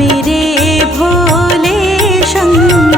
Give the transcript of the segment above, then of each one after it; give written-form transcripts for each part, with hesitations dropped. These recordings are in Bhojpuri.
मेरे भोले शंकर।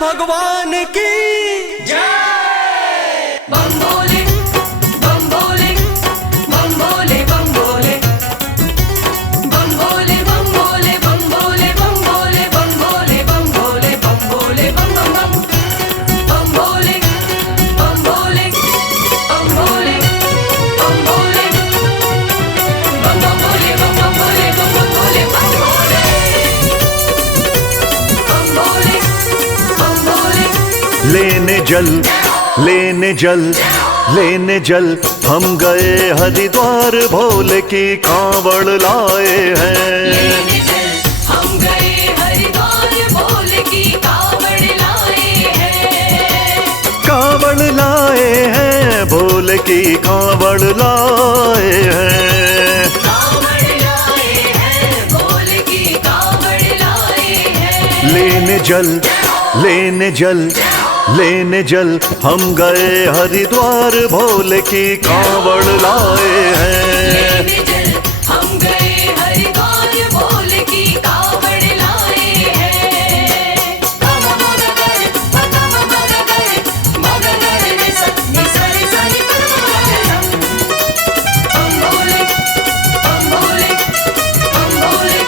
भगवान की जय। बम भोले बम भोले बम भोले बम भोले बम भोले बम भोले बम भोले बम भोले बम भोले बम भोले बम भोले बम बम बम बम भोले बम भोले बम भोले बम भोले बम बम भोले बम बम भोले बम बम भोले बम भोले बम भोले बम भोले। लेने जल लेने जल लेने जल हम गए हरिद्वार भोले की कांवड़ लाए हैं। लेने चल हम गए हरिद्वार भोले की कांवड़ लाए हैं। कांवड़ लाए हैं भोले की कांवड़ लाए हैं। कांवड़ लाए हैं भोले की कांवड़ लाए हैं। लेने जल लेने जल लेने जल हम गए हरिद्वार भोले की कांवड़ लाए हैं। लेने चल हम गए हरिद्वार भोले की कांवड़ लाए हैं। मम मगरे पतम मगरे मगरे रे सा नि सा रे सा नि प बम भोले बम भोले बम भोले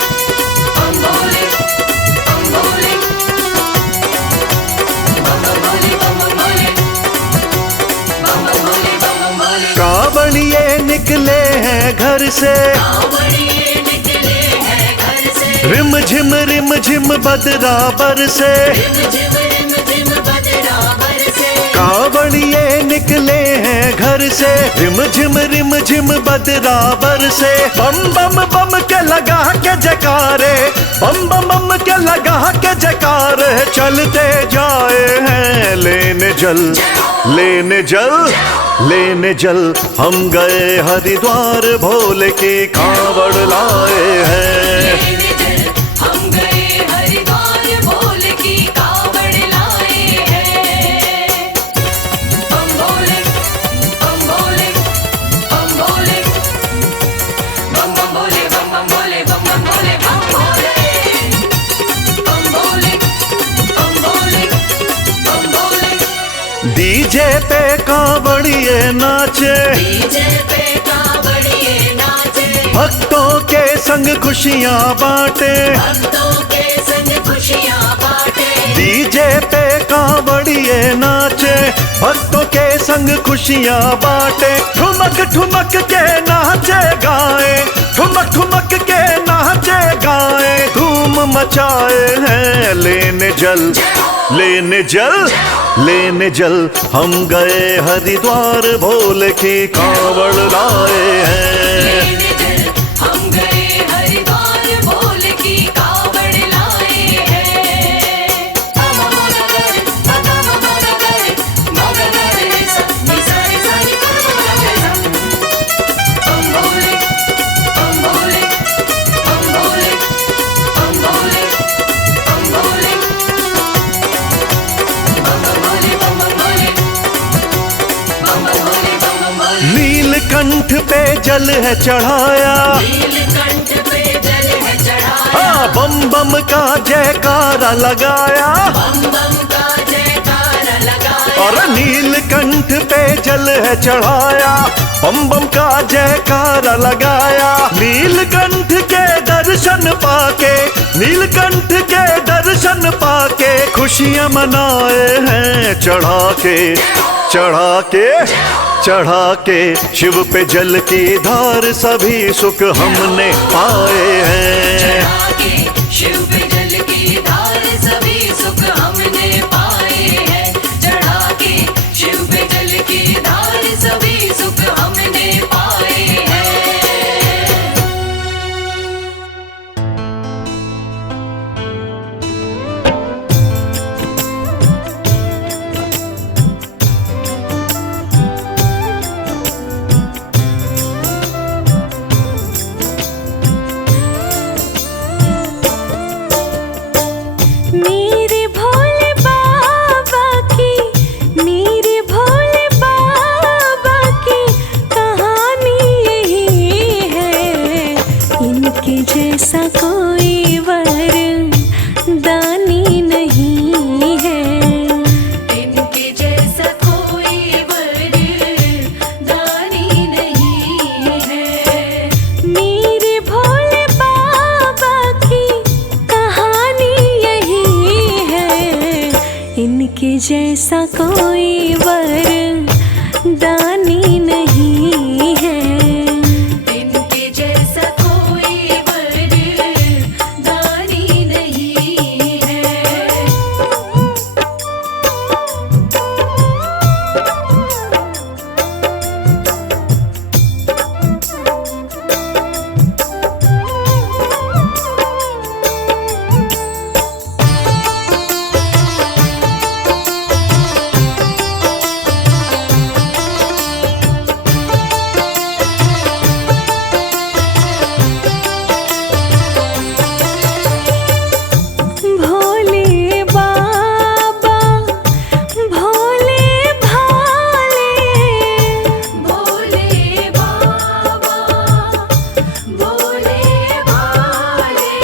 बम भोले बम भोले बम भोले बम भोले बम भोले बम भोले। कांवड़िए निकले हैं घर से कांवड़िए निकले हैं घर से। रिम झिम बदराबर से। रिम झिम बदराबर से। कांवड़िए निकले हैं घर से रिम झिम बदराबर से। बम बम बम के लगा के जयकारे बम बम बम के लगा के जयकारे चलते जाए हैं। लेने जल लेने जल लेने जल हम गए हरिद्वार भोले की कांवड़ लाए हैं। लेने चल हम गए हरिद्वार भोले की कांवड़ लाए हैं। बम भोले बम भोले बम भोले बम बम भोले बम बम भोले बम बम भोले बम भोले बम भोले बम भोले बम भोले। डीजे पे कांवड़िए नाचे डीजे पे कांवड़िए नाचे। भक्तों के संग खुशियाँ बांटे। भक्तों के संग खुशियाँ बांटे। डीजे पे कांवड़िए नाचे भक्तों के संग खुशियाँ बांटे। ठुमक ठुमक के नाचे गाए ठुमक ठुमक के नाचे गाए धूम मचाए हैं। लेने जल लेने जल लेने जल हम गए हरिद्वार भोले की कांवड़ लाए हैं। लेने चल हम गए हरिद्वार भोले की कांवड़ लाए हैं। मम मगरे पतम मगरे मगरे रे सा नि सा रे सा नि प बम भोले बम भोले बम भोले बम भोले बम भोले बम भोले बम भोले बम भोले बम भोले। नीलकंठ पे जल है चढ़ाया नीलकंठ पे जल है चढ़ाया। हाँ बम बम का जयकारा लगाया। बम बम का जयकारा लगाया। और नीलकंठ पे जल है चढ़ाया बम बम का जयकारा लगाया। नीलकंठ के दर्शन पाके नीलकंठ के दर्शन पाके खुशियाँ मनाए हैं। चढ़ा के चढ़ा के चढ़ा के शिव पे जल की धार सभी सुख हमने पाए हैं। चढ़ा के शिव पे जल की धार सभी सुख हमने पाए हैं। चढ़ा के शिव पे जल की धार सभी सुख हमने पाए हैं। मेरे भोले बाबा की मेरे भोले बाबा की कहानी यही है। इनके जैसा कोई वरदानी नहीं है। जैसा कोई वरदानी नहीं है। इनके जैसा कोई वरदानी नहीं है। भोले बाबा भोले भाले, भोले बाबा भोले भाले,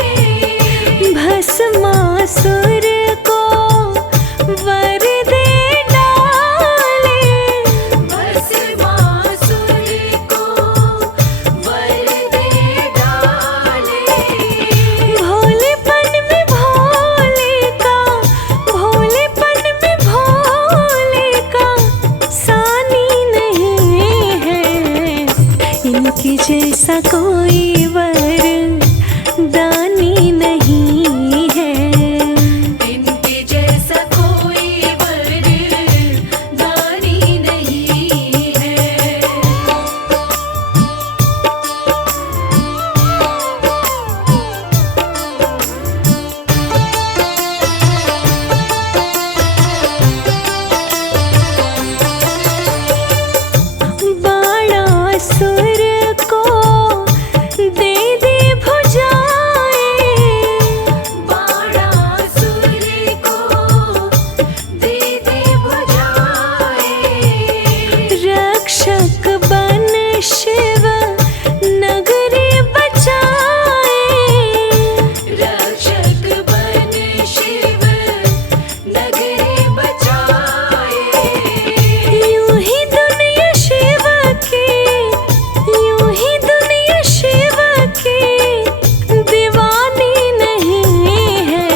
भस्मासुर को वर दे डाले। भस्मासुर को वर दे डाले। भोलेपन में भोले का, भोलेपन में भोले का सानी नहीं है। इनके जैसा कोई वरदानी नहीं है। इनके जैसा कोई वरदानी नहीं है। बाणासुर को दे दे भुजाएं। बाणासुर को दे दे भुजाएं। रक्षक बन शिव नगरी बचाए। रक्षक बन शिव नगरी बचाए। यूं ही दुनिया शिव की, यूं ही दुनिया शिव की दीवानी नहीं है।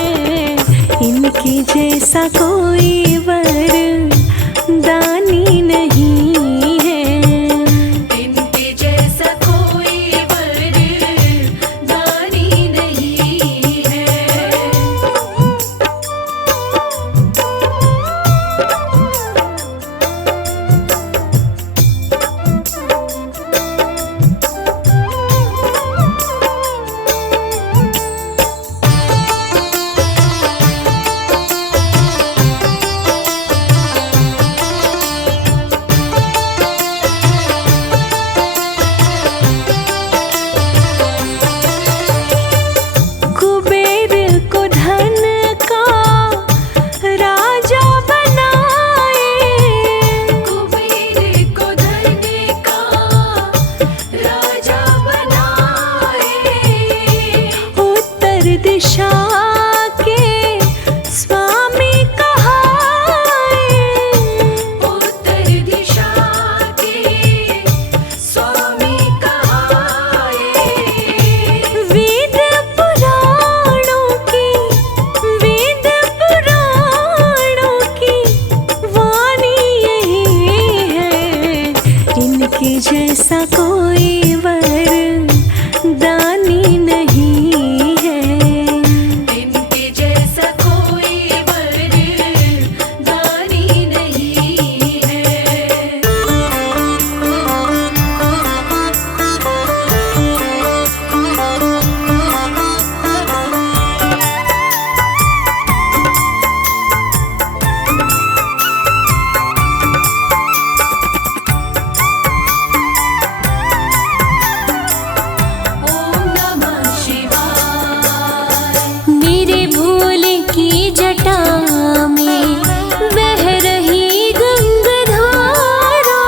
इनके जैसा कोई वरदानी नहीं है। इनके जैसा कोई वरदानी नहीं है। कुबेर को धन का राजा बनाए। कुबेर को धन का राजा बनाए। उत्तर दिशा के स्वामी कहाए। उत्तर दिशा के स्वामी कहाए। वेद पुराणों की, वेद पुराणों की वाणी यही है। इनके जैसा कोई वरदानी नहीं है। इनके जैसा कोई वरदानी नहीं है। ओम नमः शिवाय। मेरे भोले की जटा में बह रही गंगाधारा।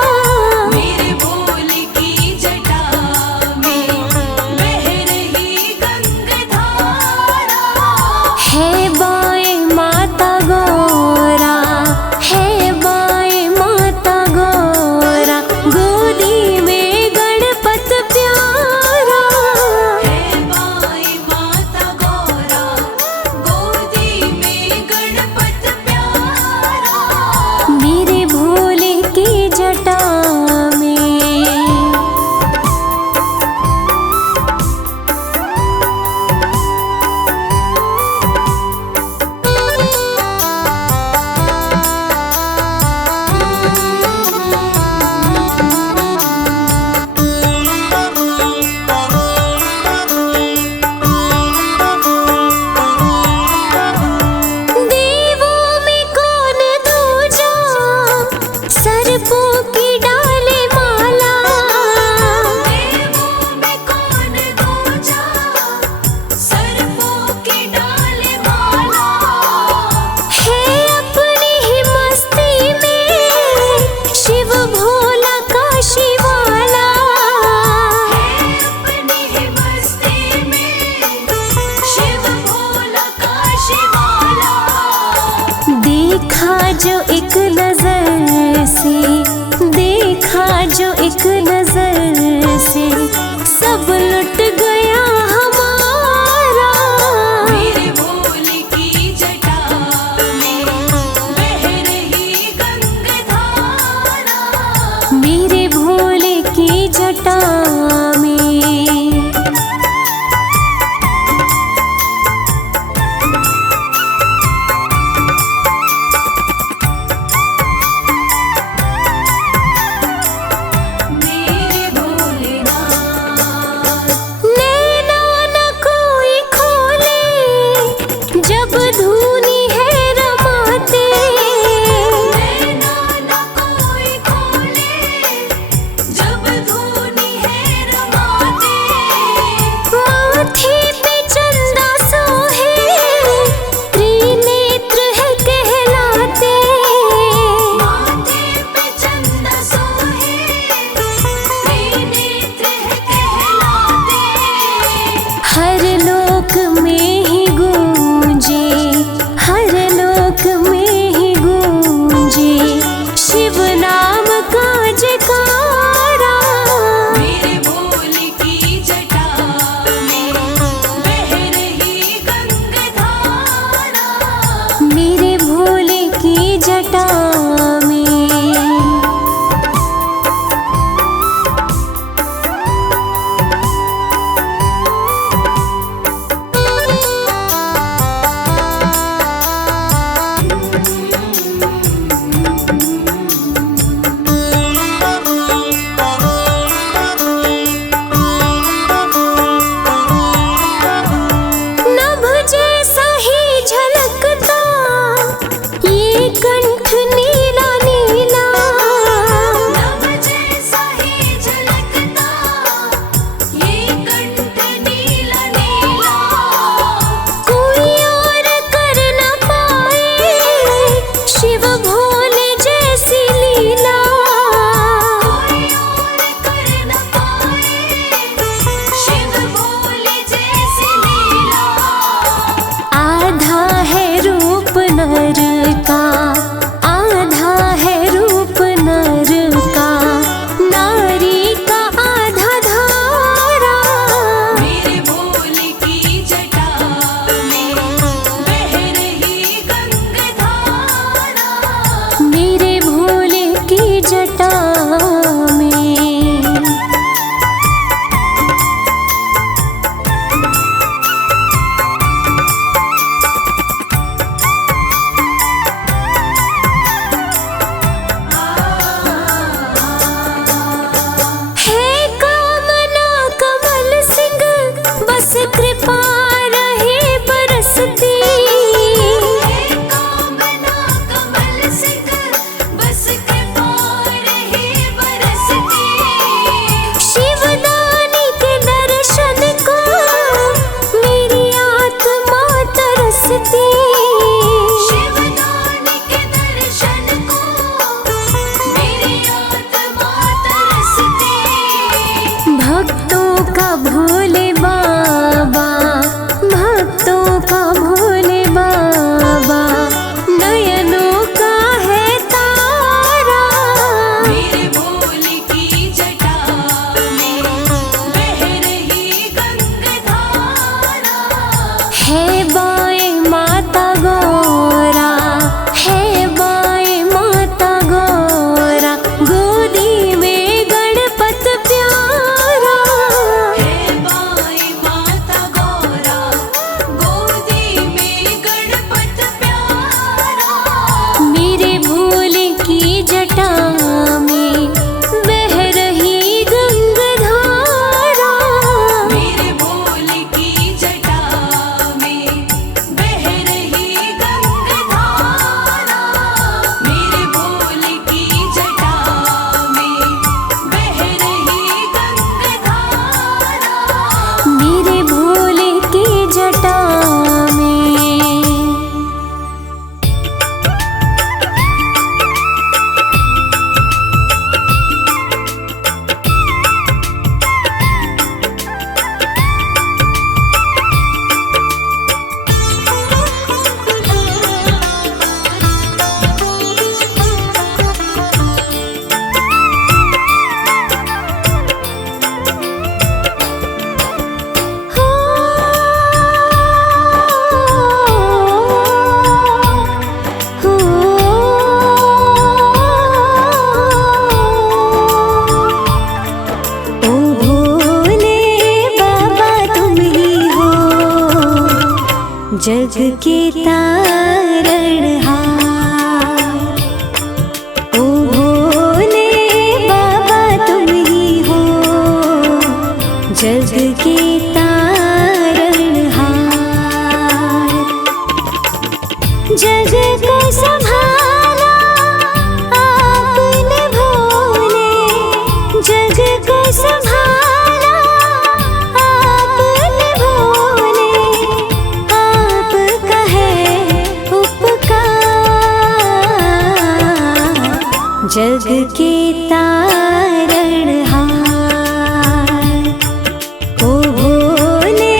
मेरे भोले की जटा में बह रही गंगाधारा। है बाए माता गौरा, है बाए माता गौरा, गोदी में गणपत प्यारा। है बाई माता गौरा, गोदी में गणपत जो एक नजर से, देखा जो एक नजर से, सब लुट गया हमारा। मेरे भोले की जटा में बह रही गंगाधारा। मेरे भोले की जटा में। मेरे भोलेनाथ नैना न कोई खोले जब धुनी है रमाते। नैना न कोई खोले जब धुनी है रमाते। माथे पे चंदा सोहे, त्रिनेत्र है कहलाते। माथे पे चंदा सोहे, त्रिनेत्र है कहलाते। हर लोक में ही गूंजे, हर लोक में ही गूंजे, शिव नाम का जयकारा। मेरे भोले की जटा में बह रही गंगाधारा। मेरे भोले की जटा में। नभ जैसा ही झलकता ये कंठ नीला नीला। नभ जैसा ही झलकता ये कंठ नीला नीला। कोई और कर न पाए शिव भोले जैसी लीला। कोई और कर न पाए शिव भोले जैसी लीला। आधा है रूप नर का, आधा है रूप नर का, नारी का आधा धारा। मेरे भोले की जटा में बह रही गंगाधारा। मेरे भोले की जटा में। है कामना कमल सिंह, बस कृपा रहे बरसती। हे कामना कमल सिंह बस कृपा रहे बरसती। शिवदानी के दर्शन को मेरी आत्मा तरसती। शिवदानी के दर्शन को मेरी आत्मा तरसती। भक्तों का भोले बाबा, भक्तों का भोले बाबा, नयनों का है तारा। मेरे भोले की जटा में बह रही गंगाधारा। है बाएं माता गौरा, है बाएं माता गौरा, गोदी में गणपत प्यारा। हे बाई माता गौरा गोदी में गणपत प्यारा। मेरे भोले की जटा में बह रही गंगाधारा। मेरे भोले की जटा में जग के तारणहार। ओ भोले बाबा तुम ही हो जग के तारणहार। जग को संभाला आपने भोले, जग को संभाला आपने भोले, आपका है उपकार जग के तारणहार। ओ भोले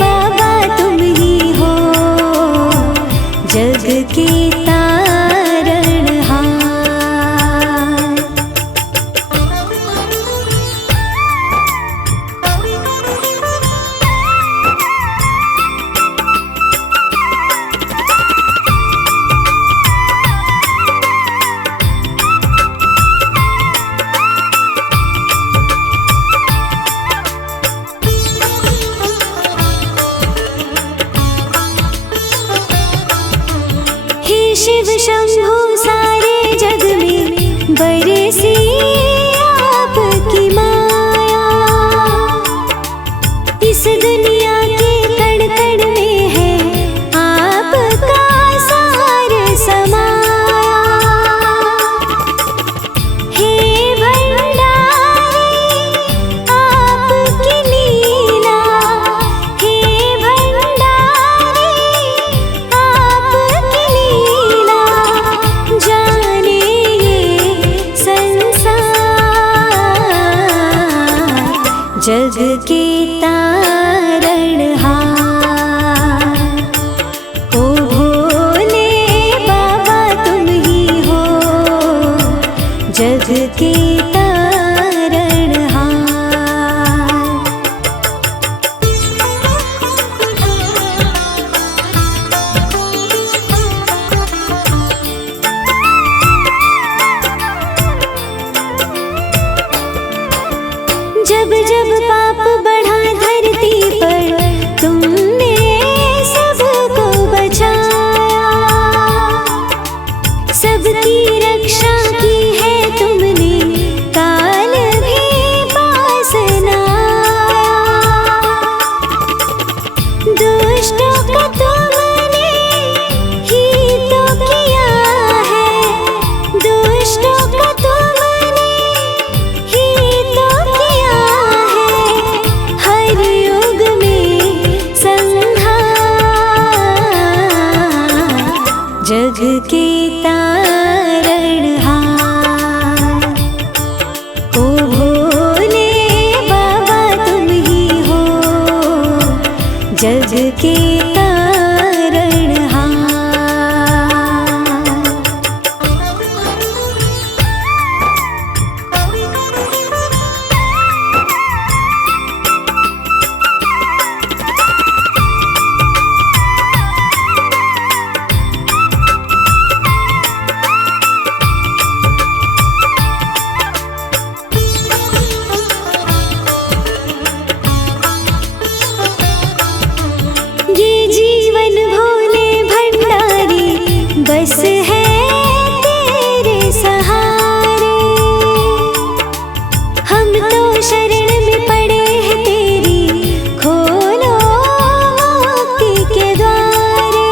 बाबा तुम ही हो जग के तारणहार। हे शिव शंभु सारे जग में बरसी आपकी माया। इस दुनिया के कण कण में है आपका सार समाया। हे भंडारी आपकी लीला, हे भंडारी आपकी लीला, जाने ये संसार जग के तारणहार। ओ भोले बाबा तुम ही हो जग के तारणहार। जब जब पाप बढ़ा धरती पर तुमने सबको बचाया। सबकी रक्षा की है तुमने, काल भी पास न आया। दुष्टों का तुमने ही तो किया है, दुष्टों का तुमने ही तो किया है। हर युग में संहार जग के तारणहार। ओ भोले बाबा तुम ही हो जग के तारणहार। ये जीवन भोले भंडारी बस है तेरे सहारे। हम तो शरण में पड़े हैं तेरी, खोलो मुक्ति के द्वारे।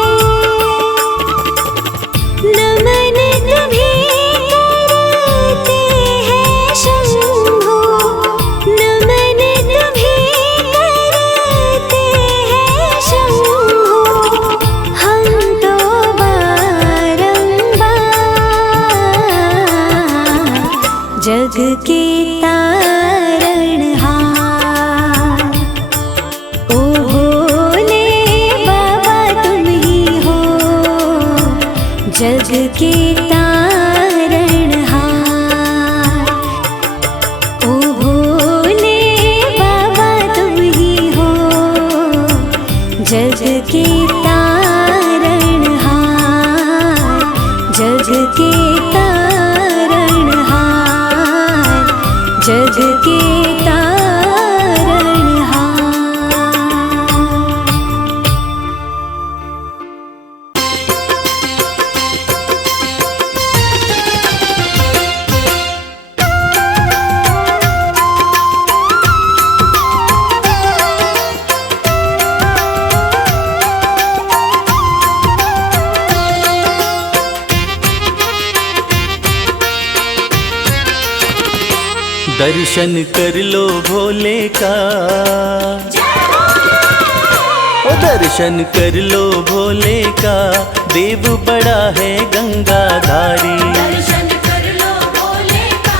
नमन तुम्हें करते हैं शंभु, नमन तुम्हें करते हैं शंभु। हम तो बारंबार जग के तारणहार। ओ भोले बाबा तुम ही हो जग के तारणहार। ओ भोले बाबा तुम ही हो जग के तारणहार। जग के तारणहार, जग के तारणहार। दर्शन कर लो भोले का, ओ दर्शन कर लो भोले का, देव बड़ा है गंगाधारी। दर्शन कर लो भोले का,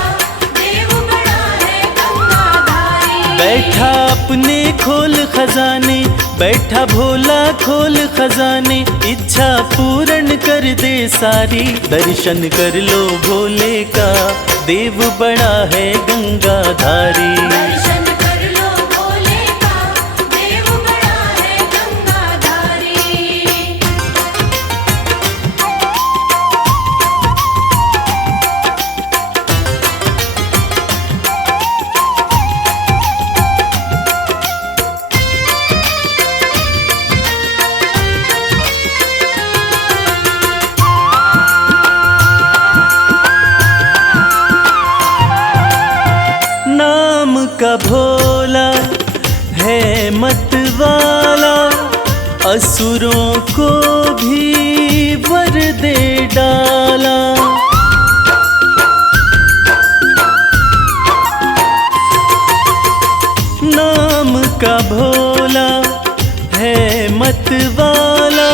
देव बड़ा है गंगाधारी। बैठा अपने खोल खजाने, बैठा भोला खोल खजाने, इच्छा पूर्ण कर दे सारी। दर्शन कर लो भोले का, देव बड़ा है गंगाधारी। दर्शन कर लो भोले का, देव बड़ा है गंगाधारी। नाम का भोला है मत वाला, असुरों को भी वर दे डाला। नाम का भोला है मत वाला,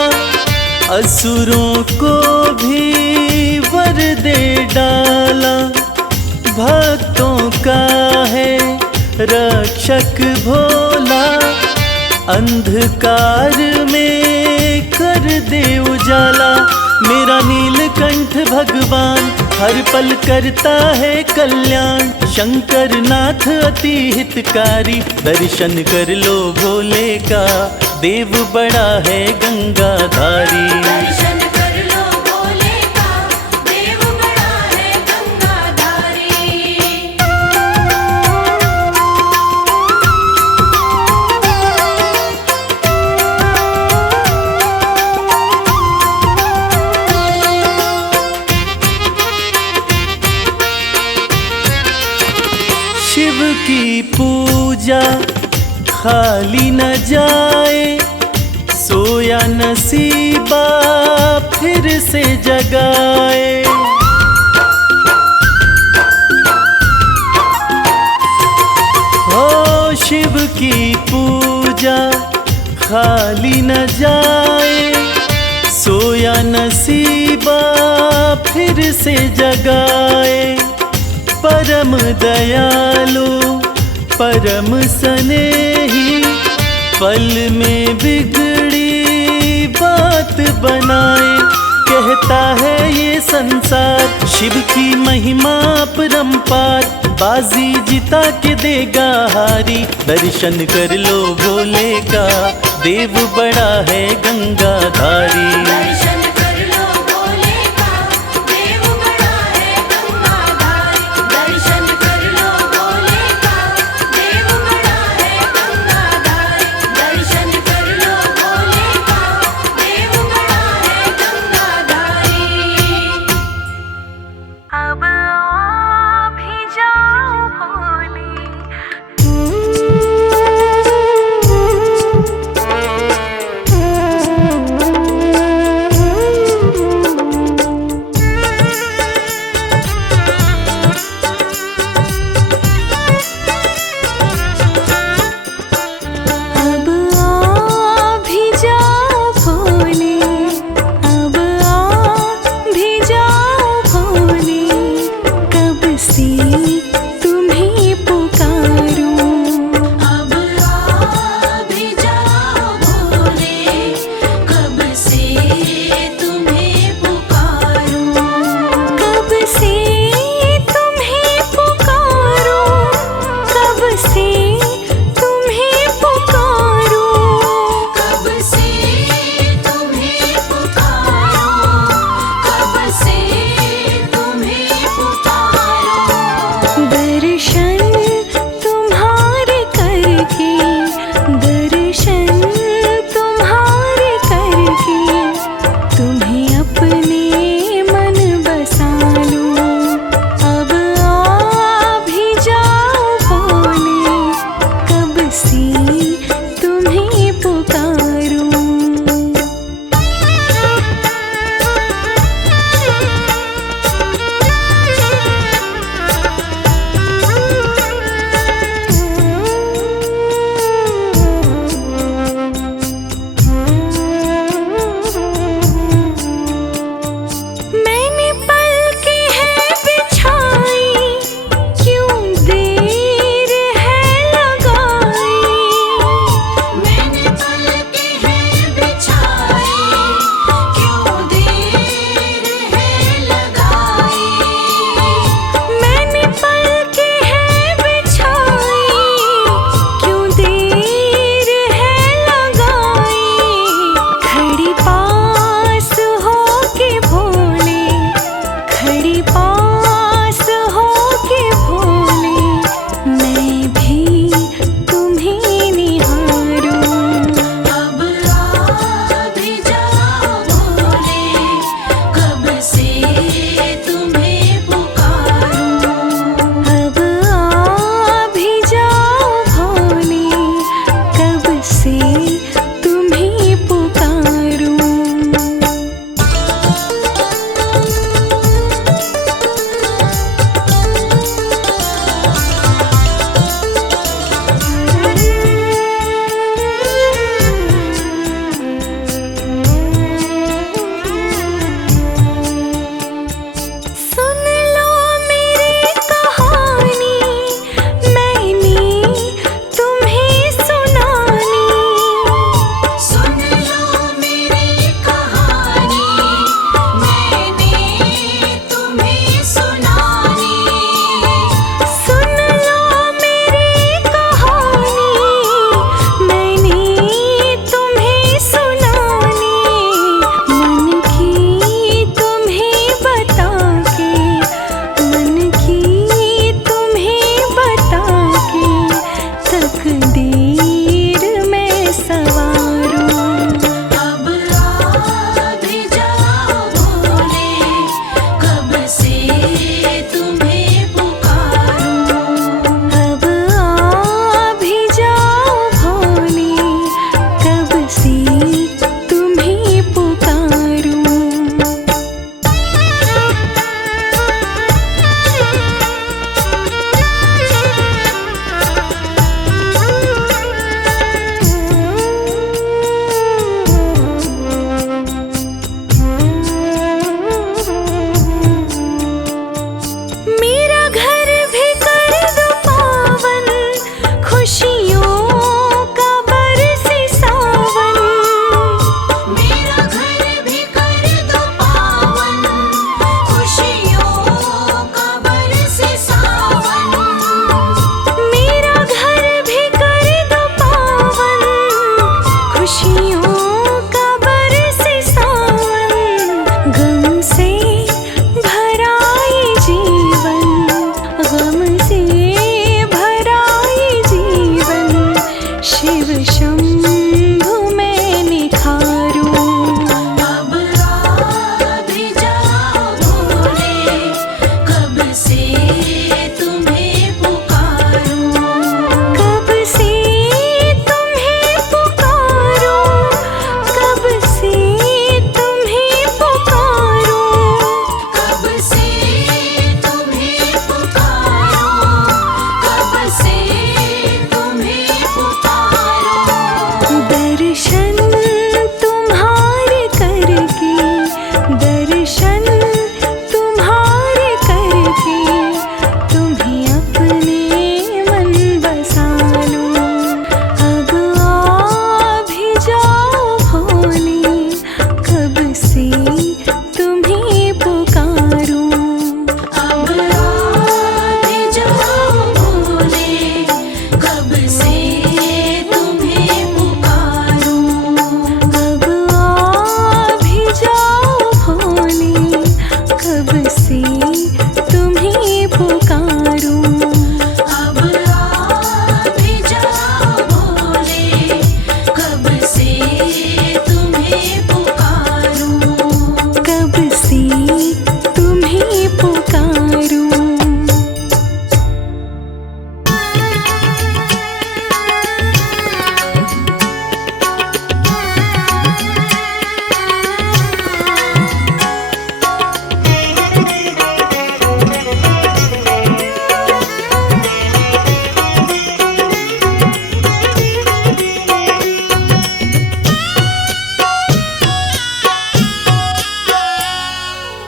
असुरों को भी वर दे डाला। भक्तों का है रक्षक भोला, अंधकार में कर दे उजाला। मेरा नीलकंठ भगवान हर पल करता है कल्याण, शंकर नाथ अति हितकारी। दर्शन कर लो भोले का, देव बड़ा है गंगाधारी। दर्शन कर लो भोले का, देव बड़ा है गंगाधारी। शिव की पूजा खाली न जाए, सोया नसीबा फिर से जगाए। हो शिव की पूजा खाली न जाए, सोया नसीबा फिर से जगाए। परम दयालु परम स्नेही, पल में बिगड़ी बात बनाए। कहता है ये संसार शिव की महिमा परम्पार, बाजी जिता के देगा हारी। दर्शन कर लो भोले का, देव बड़ा है गंगाधारी। दर्शन कर लो भोले का, देव बड़ा है गंगाधारी। दर्शन कर लो भोले का, देव बड़ा है गंगाधारी। दर्शन कर लो भोले का, देव बड़ा है गंगाधारी। अब आ भी जाओ भोले, Mm-hmm.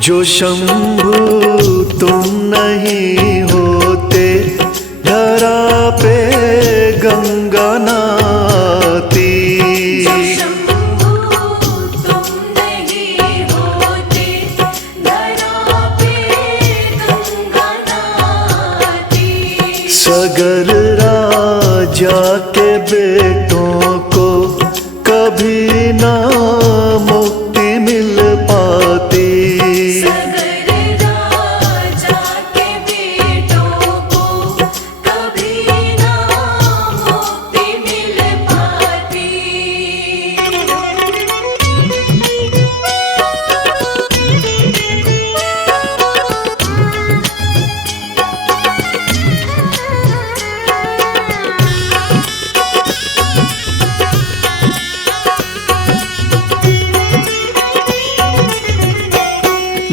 जो शंभु तुम नहीं होते, धरा पे गंगा नाती। शंभू तुम नहीं होते, धरा पे गंगा नाती। सगर राजा के बेटों को कभी ना मुक्ति मिल पाती। सगर राजा के बेटों को कभी ना मुक्ति मिल पाती।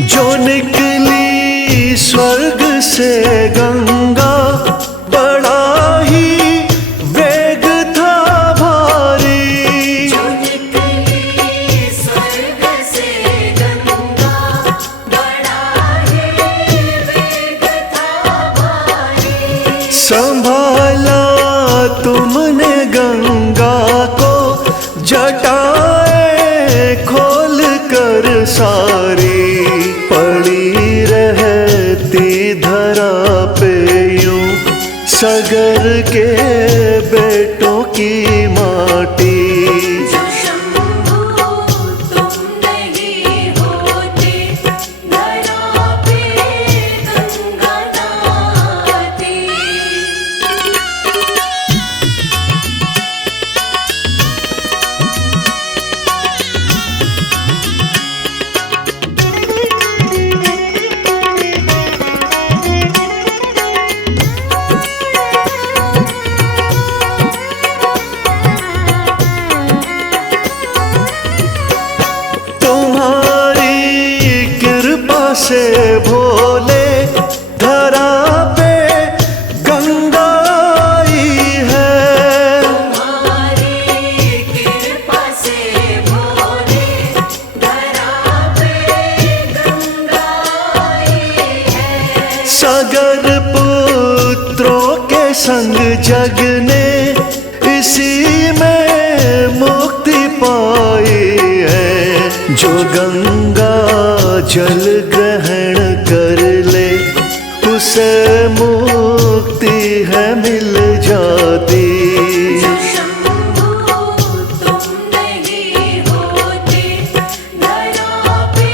जो निकली स्वर्ग से गंगा, बड़ा ही वेग था भारी। जो निकली स्वर्ग से गंगा, बड़ा ही वेग था भारी। संभाला तुमने गंगा को, जटाएं खोल कर सारी। पड़ी रहती धरा पे यूं सगर के बेटों की माटी। जो शंभू तुम नहीं होते, धरा पे गंगा नाती। तुम्हारी कृपा से भोले, धरा पे गंगा आई है। तुम्हारी कृपा से भोले, धरा पे गंगा आई है। सागर पुत्रों के संग जग ने इसी में मुक्ति पाई है। जो गंगा जल ग्रहण कर ले, उसे मुक्ति है मिल जाती। जो शंभू तुम नहीं होते, धरा पे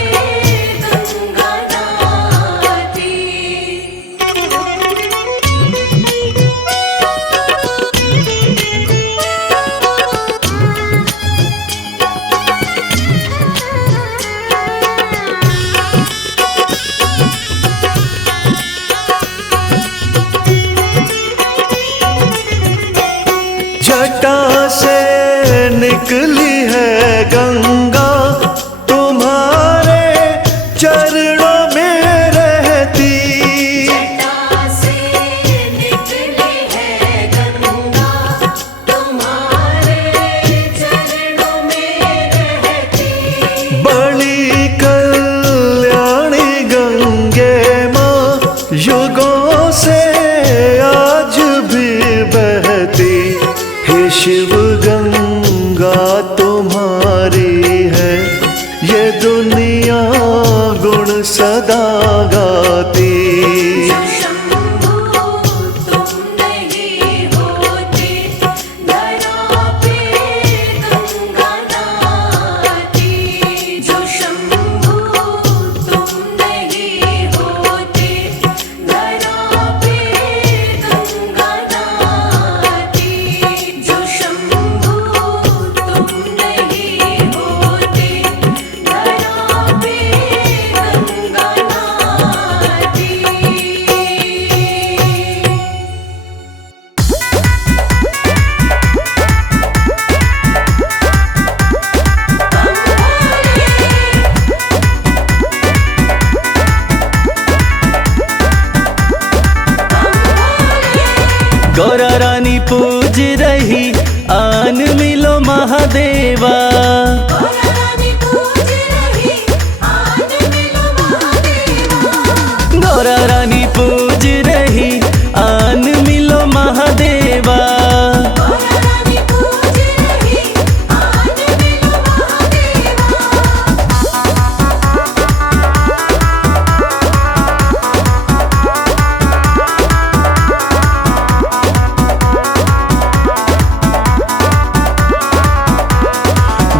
गंगा नाती। जटा से निकली है गंगा, तुम्हारे चरणों में रहती। जटा से निकली है गंगा, तुम्हारे चरणों में रहती। बड़ी कल्याणी गंगे माँ, युगों से आज भी बहती। हे शिव गंगा तुम्हारी है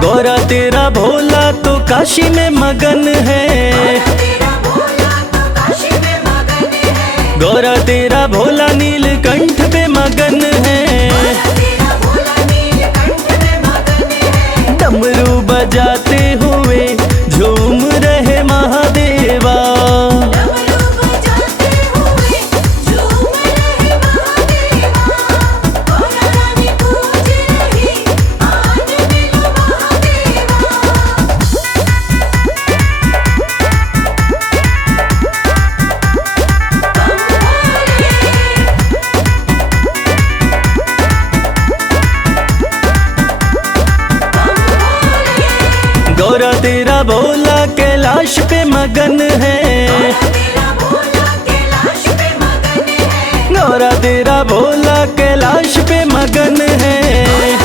गौरा तेरा भोला तो काशी में मगन है, तेरा भोला तो काशी में मगन है, गौरा तेरा भोला नीलकंठ पे मगन है, तेरा भोला नीलकंठ में मगन है। डमरू बजाते हुए झूम रहे महादेवा, डमरू बजाते हुए झूम रहे महादेवा, गौरा रानी पूज रही आज मिलो महादेवा। गौरा तेरा भोला कैलाश पे मगन है, तेरा भोला कैलाश पे मगन है, गौरा तेरा भोला कैलाश पे मगन है,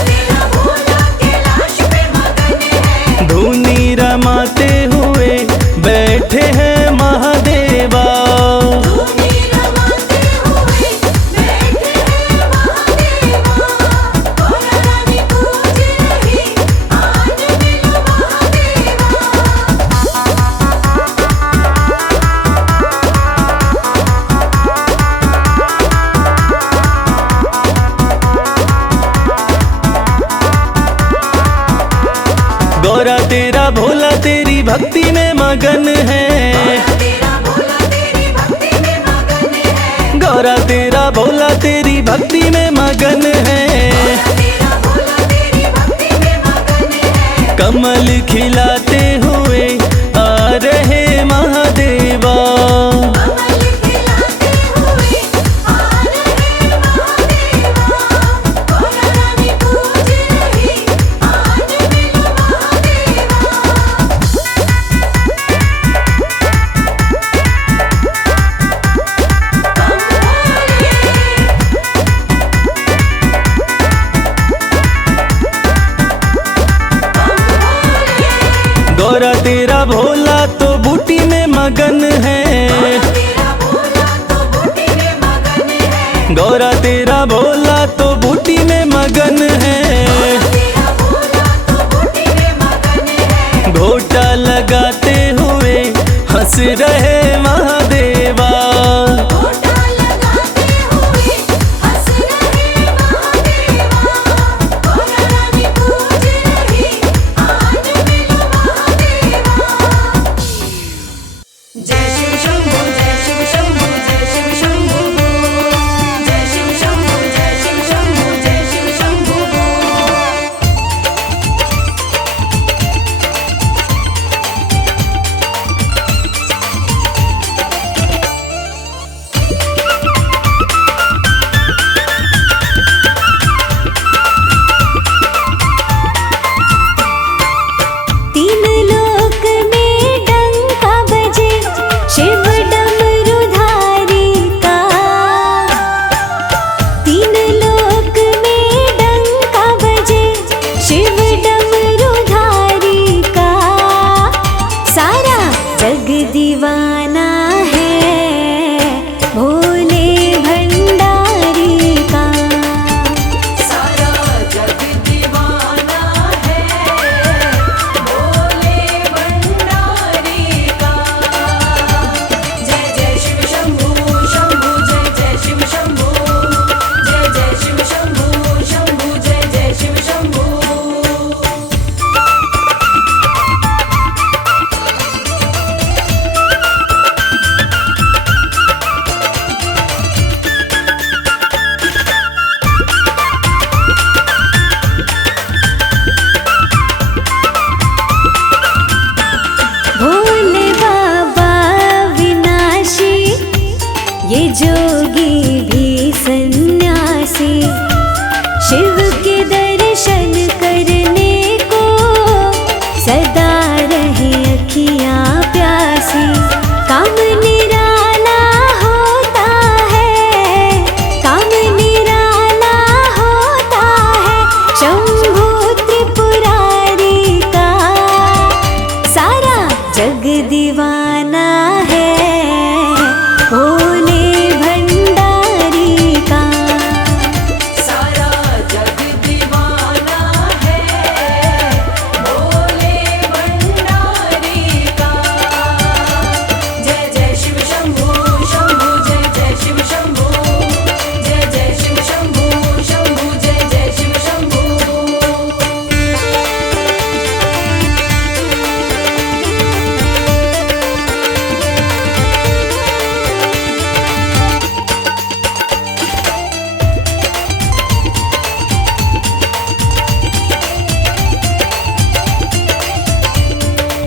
तेरा भोला कैलाश पे मगन है। धूनी रमाते हुए बैठे हैं महादेवा, धूनी रमाते हुए बैठे हैं महादेवा, गौरा रानी पूज रही आज मिलो महादेवा। गौरा तेरा भोला तेरी भक्ति में मगन है, तेरा भोला तेरी भक्ति में मगन है, गौरा तेरा भोला तेरी भक्ति में मगन है, तेरा भोला तेरी भक्ति में मगन है। कमल खिलाते हुए आ रहे महादेवा, कमल खिलाते हुए आ रहे महादेवा, गौरा रानी पूज रही आज मिलो महादेवा। गौरा तेरा भोला तो बूटी में मगन है, तेरा भोला तो बूटी में मगन है, गौरा तेरा भोला तो बूटी में मगन है, तेरा भोला तो बूटी में मगन है। घोटा लगाते हुए हंस रहे महादेवा, घोटा लगाते हुए हंस रहे महादेवा, गौरा रानी पूज रही आज मिलो महादेवा। जय शिव शंभू जय शिव शंभू जय शिव शंभू, जय शिव शंभू जय शिव शंभू जय शिव शंभू।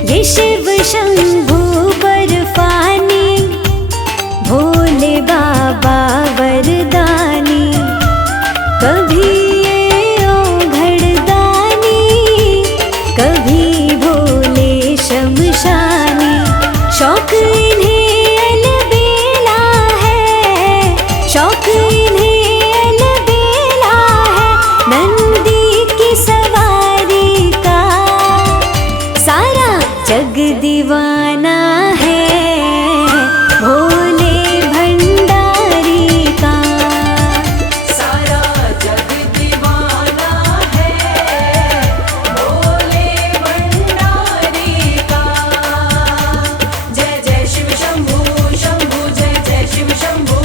ये शिव शंभू बर्फानी, भोले बाबा वरदानी। कभी ये ओघड़दानी, कभी भोले शमशानी। शौक इन्हें अलबेला है, शौक इन्हें अलबेला है। नंदी की सवारी का सारा जग दीवाना है, भोले भंडारी का। सारा जग दीवाना है, भोले भंडारी का। जय जय शिव शंभू शंभू, जय जय शिव शंभू,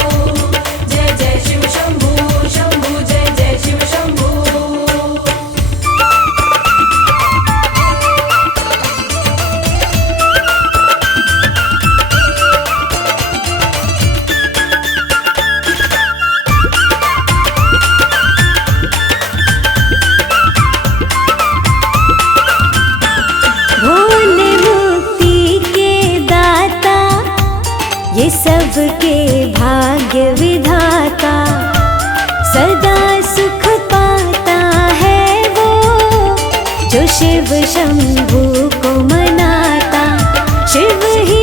जय जय शिव शंभू शंभू, जय जय शिव शंभू। भोले मुक्ति के दाता, ये सबके भाग्य विधाता। सदा सुख पाता है वो, जो शिव शंभू को मनाता। शिव ही